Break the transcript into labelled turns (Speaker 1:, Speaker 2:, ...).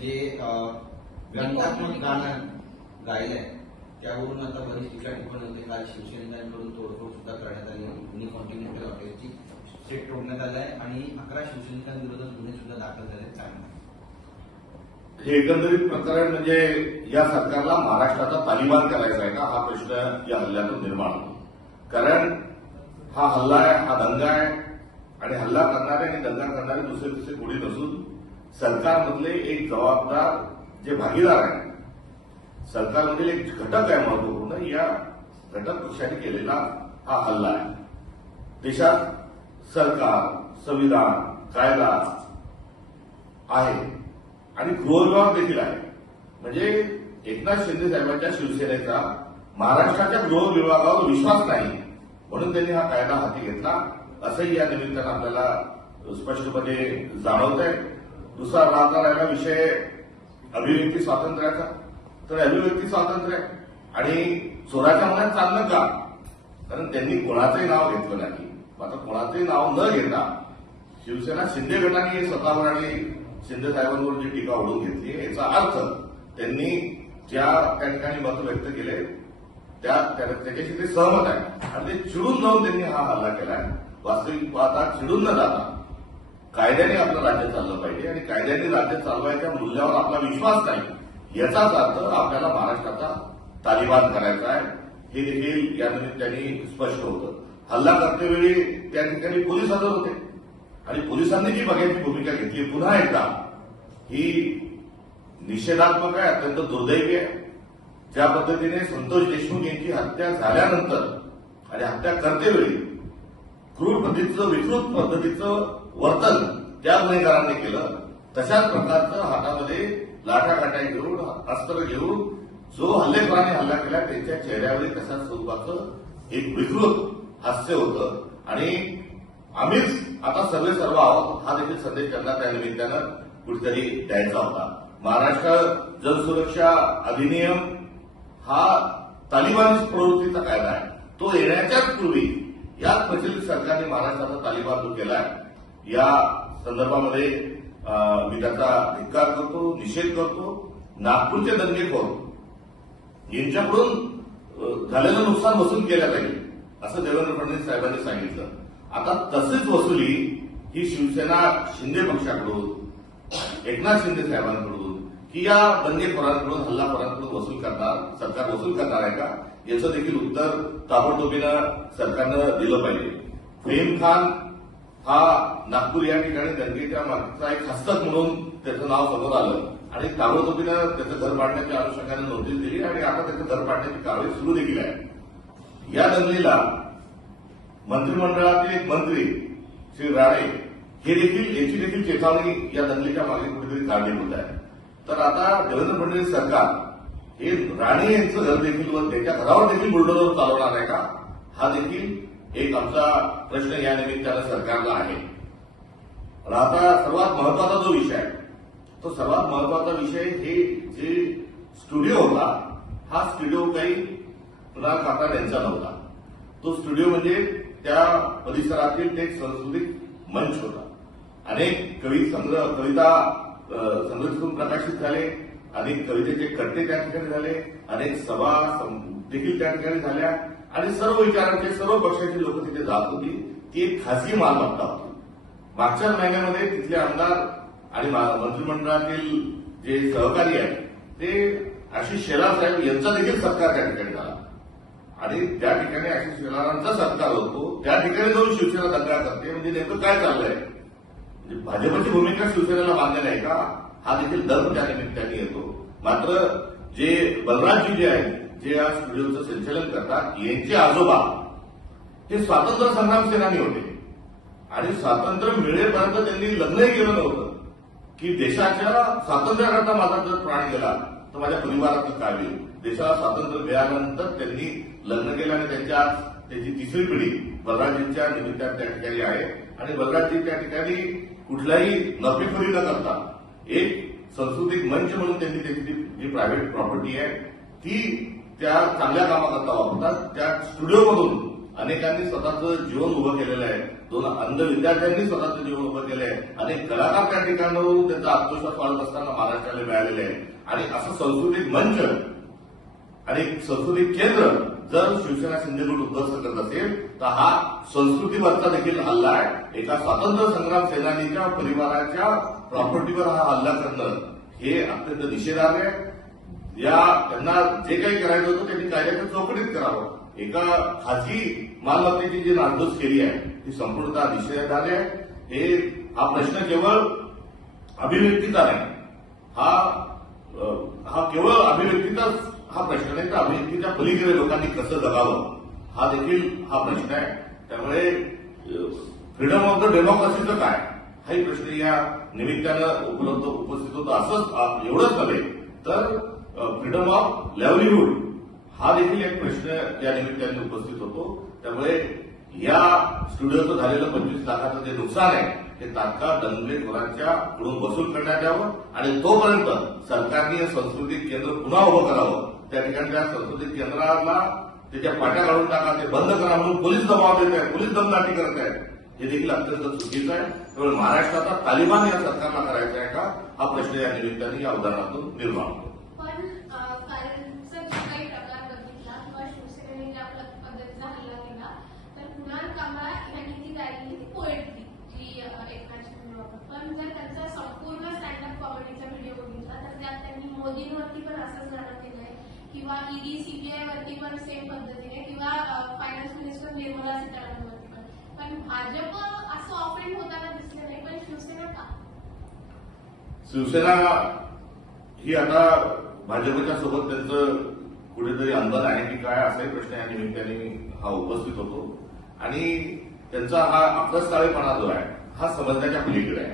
Speaker 1: जे व्यंगात्मक गाणं गायलंय त्यावरून आता बरीच टीका टिप्पणी होते. काल शिवसेनेकडून तोडफोड सुद्धा करण्यात आली युनिकॉन्टिनेंटल हॉटेलची सेट तोडण्यात आलाय आणि अकरा शिवसैनिकांविरोधात गुन्हे सुद्धा दाखल झाले चांगले
Speaker 2: हे एकंदरीत प्रकरण म्हणजे या सरकारला महाराष्ट्राचा तालिबान करायचा आहे का? हा प्रश्न या हल्ल्यातून निर्माण होतो. कारण हा हल्ला आहे हा दंगा आहे आणि हल्ला करणारे आणि दंगा करणारे दुसरे दुसरे कोणी नसून सरकारमधले एक जबाबदार जे भागीदार आहे सरकारमधील एक घटक आहे महत्त्वपूर्ण या घटक पक्षाने केलेला हा हल्ला आहे. देशात सरकार संविधान कायदा आहे आणि गृहविभाग देखील आहे. म्हणजे एकनाथ शिंदे साहेबांच्या शिवसेनेचा महाराष्ट्राच्या गृहविभागावर विश्वास नाही म्हणून त्यांनी हा कायदा हाती घेतला असंही या निमित्तानं आपल्याला स्पष्टपणे जाणवत आहे दुसरा राहता राहिला विषय अभिव्यक्ती स्वातंत्र्याचा. तर अभिव्यक्ती स्वातंत्र्य. आहे. आणि चोराच्या मनात चाललं का? कारण त्यांनी कोणाचंही नाव घेतलं नाही. मात्र कोणाचंही नाव न घेता शिवसेना शिंदे गटाने हे स्वतःवर आणि शिंदे साहेबांवर जी टीका ओढून घेतली याचा अर्थ त्यांनी ज्या त्या ठिकाणी मत व्यक्त केले त्या त्या- त्याच्याशी ते सहमत आहे आणि ते चिडून जाऊन त्यांनी हा हल्ला केलाय. वास्तविक पाहता चिडून न जाता. कायद्याने आपलं राज्य चाललं पाहिजे आणि कायद्याने राज्य चालवायच्या मूल्यावर आपला विश्वास नाही याचाच अर्थ आपल्याला महाराष्ट्राचा तालिबान करायचा आहे. हे देखील या निमित्ताने स्पष्ट होतं. हल्ला करतेवेळी त्या ठिकाणी पोलीस हजर होते. आणि पोलिसांनी जी बघायची भूमिका घेतली पुन्हा एकदा ही निषेधात्मक आहे अत्यंत दुर्दैवी आहे. ज्या पद्धतीने संतोष देशमुख यांची हत्या झाल्यानंतर आणि हत्या करतेवेळी क्रूर पद्धतीचं विकृत पद्धतीचं वर्तन त्या गुन्हेगारांनी केलं तशाच प्रकारचं हातामध्ये लाठाकाट्या घेऊन अस्त्र घेऊन जो हल्लेखोराने हल्ला केला त्यांच्या चेहऱ्यावरील तशाच स्वरूपाचं एक विकृत हास्य होतं. आणि आम्हीच आता सर्वे सर्व आहोत हा देखील संदेश त्यांना त्या निमित्तानं कुठेतरी द्यायचा होता. महाराष्ट्र जनसुरक्षा अधिनियम हा तालिबान प्रवृत्तीचा कायदा आहे. तो येण्याच्याच पूर्वी याच प्रचलित सरकारने महाराष्ट्राचा तालिबान केला आहे या संदर्भामध्ये मी त्याचा धिक्कार करतो निषेध करतो. नागपूरचे दंगेखोर यांच्याकडून झालेलं नुकसान वसूल केलं जाईल असं देवेंद्र फडणवीस साहेबांनी सांगितलं. आता तशीच वसुली ही शिवसेना शिंदे पक्षाकडून एकनाथ शिंदे साहेबांकडून की या दंगेखोरांकडून हल्लाखोरांकडून वसूल करणार सरकार वसूल करणार आहे का? याचं देखील उत्तर ताबडतोबीनं सरकारनं दिलं पाहिजे. फेम खान हा नागपूर या ठिकाणी दंगेच्या मागचा एक हस्तक म्हणून त्याचं नाव समोर आलं. आणि ताबडतोबीनं त्याचं घर पाडण्याच्या अनुषंगाने नोटीस दिली आणि आता त्याचं घर पाडण्याची कारवाई सुरू देखील आहे. या दंगलीला मंत्रिमंडळातील एक मंत्री श्री राणे हे देखील याची देखील चेतावणी या दंगलीच्या मागे कुठेतरी होत आहे. तर आता देवेंद्र फडणवीस सरकार हे राणे यांचं घर देखील व त्याच्या घरावर देखील बुलडोजर चालवणार आहे का? हा देखील एक आमचा प्रश्न या निमित्तानं सरकारला आहे. आता सर्वात महत्त्वाचा जो विषय आहे तो सर्वात महत्त्वाचा विषय हे जे स्टुडिओ होता हा स्टुडिओ काही पुन्हा काका यांचा नव्हता. तो स्टुडिओ म्हणजे त्या परिसरातील ते एक सांस्कृतिक मंच होता. अनेक कवी संग्रह कविता संग्रहितून प्रकाशित झाले अनेक कवितेचे कट्टे त्या ठिकाणी झाले अनेक सभा सं- देखील त्या ठिकाणी झाल्या. आणि सर्व विचारांचे सर्व पक्षाचे लोक तिथे जात होती. ती एक खासगी मालमत्ता होती. मागच्याच महिन्यामध्ये तिथले आमदार आणि मा- मंत्रिमंडळातील जे सहकारी आहेत ते आशिष शेलार साहेब यांचा देखील सत्कार त्या ठिकाणी झाला. आणि त्या ठिकाणी आशिष शेलारांचा सत्कार होतो. त्या ठिकाणी जाऊन शिवसेना दंगा करते. म्हणजे नेमकं काय चाललंय? म्हणजे भाजपची भूमिका शिवसेनेला मान्य नाही का? हा देखील धर्म त्या निमित्ताने येतो. मात्र जे बलराजजी जे आहेत जे या स्टुडिओचं संचालन करतात यांचे आजोबा हे स्वातंत्र्य संग्राम सेनानी होते. आणि स्वातंत्र्य मिळेपर्यंत त्यांनी लग्नही केलं नव्हतं. की देशाच्या स्वातंत्र्याकरता माझा जर प्राण गेला तर माझ्या परिवाराचं काय होईल? देशाला स्वातंत्र्य मिळाल्यानंतर त्यांनी लग्न केलं आणि त्यांच्या त्याची तिसरी पिढी बलराजींच्या निमित्तानं त्या ठिकाणी आहे. आणि बलराजी त्या ठिकाणी कुठल्याही नफेखोरी न करता एक सांस्कृतिक मंच म्हणून त्यांनी त्याची जी प्रायव्हेट प्रॉपर्टी आहे ती त्या चांगल्या कामाकरता वापरतात त्या स्टुडिओमधून अनेकांनी स्वतःचं जीवन उभं केलेलं आहे. दोन अंध विद्यार्थ्यांनी स्वतःचं जीवन उभं केलं आहे. अनेक कलाकार त्या ठिकाणावरून त्यांचा आत्मविश्वास वाढत असताना महाराष्ट्राला मिळालेले आहे. आणि असं संस्कृतिक मंच आणि संस्कृतिक केंद्र जर शिवसेना शिंदेगड उद्ध्वस्त करत असेल तर हा संस्कृतीवरचा देखील हल्ला आहे. एका स्वातंत्र्य संग्राम सेनानीच्या परिवाराच्या प्रॉपर्टीवर हा हल्ला करणं हे अत्यंत निषेधार्ह आहे. या त्यांना जे काही करायचं होतं त्यांनी कायद्याच्या चौकटीत करावं. एका खाजगी मालमत्तेची जी नासधूस केली आहे ती संपूर्णतः निषेधार्ह आहे. हे हा प्रश्न केवळ अभिव्यक्तीचा नाही. हा हा केवळ अभिव्यक्तीचाच हा प्रश्न नाही तर अभिव्यक्तीच्या पलीकडे लोकांनी कसं जगावं हा देखील हा प्रश्न आहे. त्यामुळे फ्रीडम ऑफ द डेमोक्रेसीचं काय? हाही प्रश्न या निमित्तानं उपलब्ध उपस्थित होतो. असंच एवढंच नव्हे तर फ्रीडम ऑफ लाईव्हलीहूड हा देखील एक प्रश्न या निमित्ताने उपस्थित होतो. त्यामुळे या स्टुडिओचं झालेलं पंचवीस लाखाचं जे नुकसान आहे ते तात्काळ दंगलेखोरांच्या कडून वसूल करण्यात यावं आणि तोपर्यंत सरकारने सांस्कृतिक केंद्र पुन्हा उभं करावं. त्या ठिकाणी त्या सांस्कृतिक केंद्राला त्याच्या पाट्या काढून टाका ते बंद करा म्हणून पोलीस दबाव देत आहेत पोलीस दमदाटी करत आहेत हे देखील अत्यंत चुकीचं आहे. त्यामुळे महाराष्ट्राचा तालिबान या सरकारला करायचा आहे का? हा प्रश्न या निमित्ताने या उदाहरणातून निर्माण होतो
Speaker 3: पण अ, कारणचा जो काही प्रकार बघितला किंवा शिवसेनेने ज्या प्र- पद्धतीचा हल्ला केला तर कुणाल कांबळा यांनी ती गायलेली ती पोएट्री जी अ, एकनाथ शिंदे पण जर त्यांचा संपूर्ण स्टँडअप कॉमेडीचा व्हिडिओ बघितला तर त्यात त्यांनी वरती पण असंच गाणं केलंय किंवा ईडी सीबीआय वरती पण सेम पद्धतीने किंवा फायनान्स मिनिस्टर निर्मला सीतारामन वरती पण. पण भाजप असं ऑफेंड होताना दिसलं नाही पण शिवसेना का?
Speaker 2: शिवसेना ही आता भाजपच्या सोबत त्यांचं कुठेतरी अंदाज आहे की काय असाही प्रश्न या निमित्ताने हा उपस्थित होतो. आणि त्यांचा हा आपलाच जो आहे हा समजण्याच्या पलीकडे आहे.